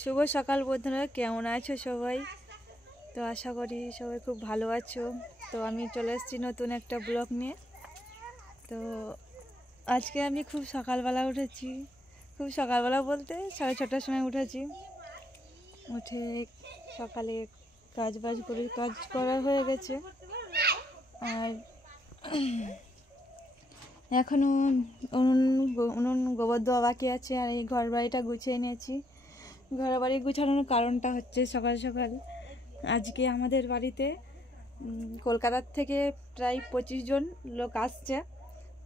শুভ সকাল বন্ধুরা, কেমন আছো সবাই? তো আশা করি সবাই খুব ভালো আছো। তো আমি চলে এসেছি নতুন একটা ব্লগ নিয়ে। তো আজকে আমি খুব সকালবেলা উঠেছি, খুব সকালবেলা বলতে 6:30টার সময় উঠেছি। উঠে সকালে কাজ করা হয়ে গেছে। আর এখনও উনুন গোবর দেওয়া বাকি আছে। আর এই ঘর বাড়িটা গুছিয়ে নিয়েছি। ঘর বাড়ি গুছানোর কারণটা হচ্ছে সকাল সকাল আজকে আমাদের বাড়িতে কলকাতার থেকে প্রায় 25 জন লোক আসছে।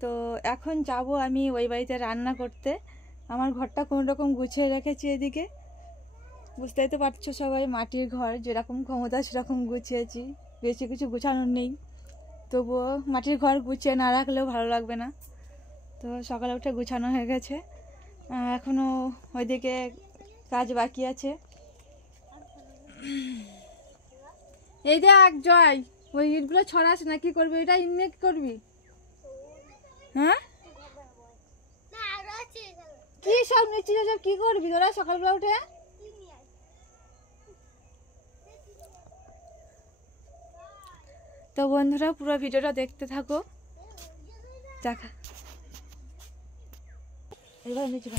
তো এখন যাব আমি ওই বাড়িতে রান্না করতে। আমার ঘরটা কোনো রকম গুছিয়ে রেখেছি এদিকে, বুঝতেই তো পারছো সবাই, মাটির ঘর, যেরকম ক্ষমতা সেরকম গুছিয়েছি, বেশি কিছু গুছানোর নেই। তবুও মাটির ঘর গুছিয়ে না রাখলেও ভালো লাগবে না। তো সকালে উঠে গুছানো হয়ে গেছে, এখনও ওইদিকে কাজ বাকি আছে। এই দেখ জয়, ওই ইটগুলো ছড়াস না, কি করবি এটা? ইনমে কি করবি? হ্যাঁ কি সব নিচ্ছিস, সব কি করবি তোরা সকালবেলা উঠে? তো বন্ধুরা পুরো ভিডিওটা দেখতে থাকো। দেখা এবার নিচে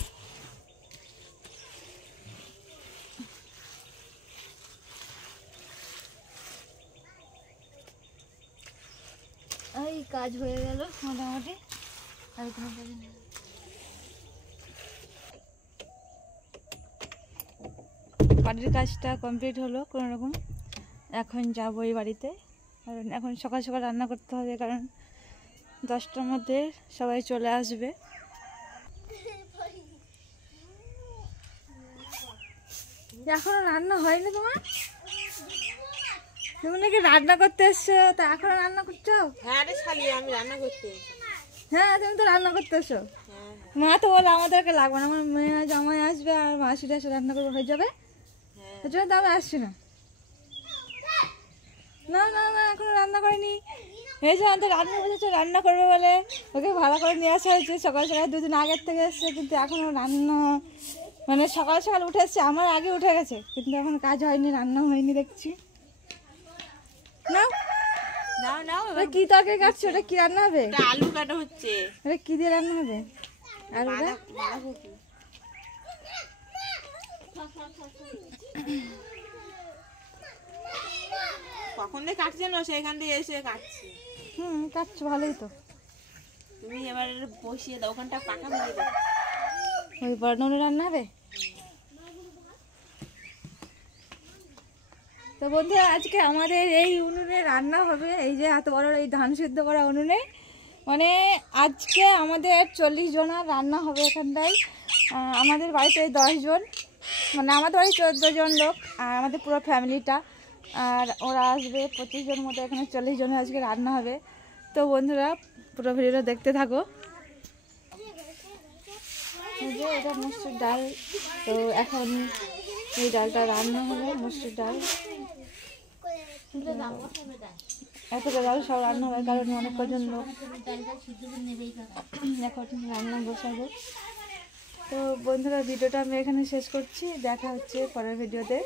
এই কাজ হয়ে গেল মোটামুটি। আর কোনো কাজ নেই। বাড়ির কাজটা কমপ্লিট হলো কোনো রকম। এখন যাবো এই বাড়িতে, কারণ এখন সকাল সকাল রান্না করতে হবে, কারণ 10টার মধ্যে সবাই চলে আসবে। এখনো রান্না হয়নি তোমার? তুমি নাকি রান্না করতে এসছো, তা এখনো রান্না করছো? হ্যাঁ রে শালি, আমি রান্না করতে। হ্যাঁ তুমি তো রান্না করতে এসো। মা তো বলে আমাদেরকে লাগবে না, আমার মেয়ে জামাই আসবে আর মাসিরা এসে রান্না করবে, হয়ে যাবে। এই জন্য তো আমি আসছি না। না না না, এখনো রান্না করিনি। এই যে আমাদের রান্না বসেছে, রান্না করবে বলে ওকে ভালো করে নিয়ে আসা হয়েছে। সকাল সকাল 2 দিন আগের থেকে এসছে, কিন্তু এখনো রান্না, মানে সকাল সকাল উঠে এসছে, আমার আগে উঠে গেছে, কিন্তু এখন কাজ হয়নি, রান্নাও হয়নি দেখছি। না নাও নাও, কি তরকারি কাটছো? ওটা কি রান্না হবে? আলু কাটা হচ্ছে। এটা কি দিয়ে রান্না হবে? আর ওটা কখন দিয়ে কাটছে না, সেখান দিয়ে এসে কাটছি। কাটছো, ভালোই তো। তুমি এবার বসিয়ে দাও, ওখানটা পাকা দিয়ে দাও। ওই বর্ণনে রান্না হবে। তো বন্ধুরা আজকে আমাদের এই উনুনে রান্না হবে। এই যে এত বড় এই ধান সিদ্ধ করা উনুনে, মানে আজকে আমাদের 40 জনের রান্না হবে এখানটায়। আমাদের বাড়িতে 10 জন, মানে আমাদের বাড়ি 14 জন লোক, আর আমাদের পুরো ফ্যামিলিটা। আর ওরা আসবে 25 জন মতো, এখানে 40 জনের আজকে রান্না হবে। তো বন্ধুরা পুরো ভিডিওটা দেখতে থাকো। এটা মসুর ডাল, তো এখন এই ডালটা রান্না হবে, মসুর ডাল। এতটা ডাল সব রান্না হবে, কারণ অনেক কজন লোক। এখন রান্না বসাবো। তো বন্ধুরা ভিডিওটা আমি এখানে শেষ করছি, দেখা হচ্ছে পরের ভিডিওতে।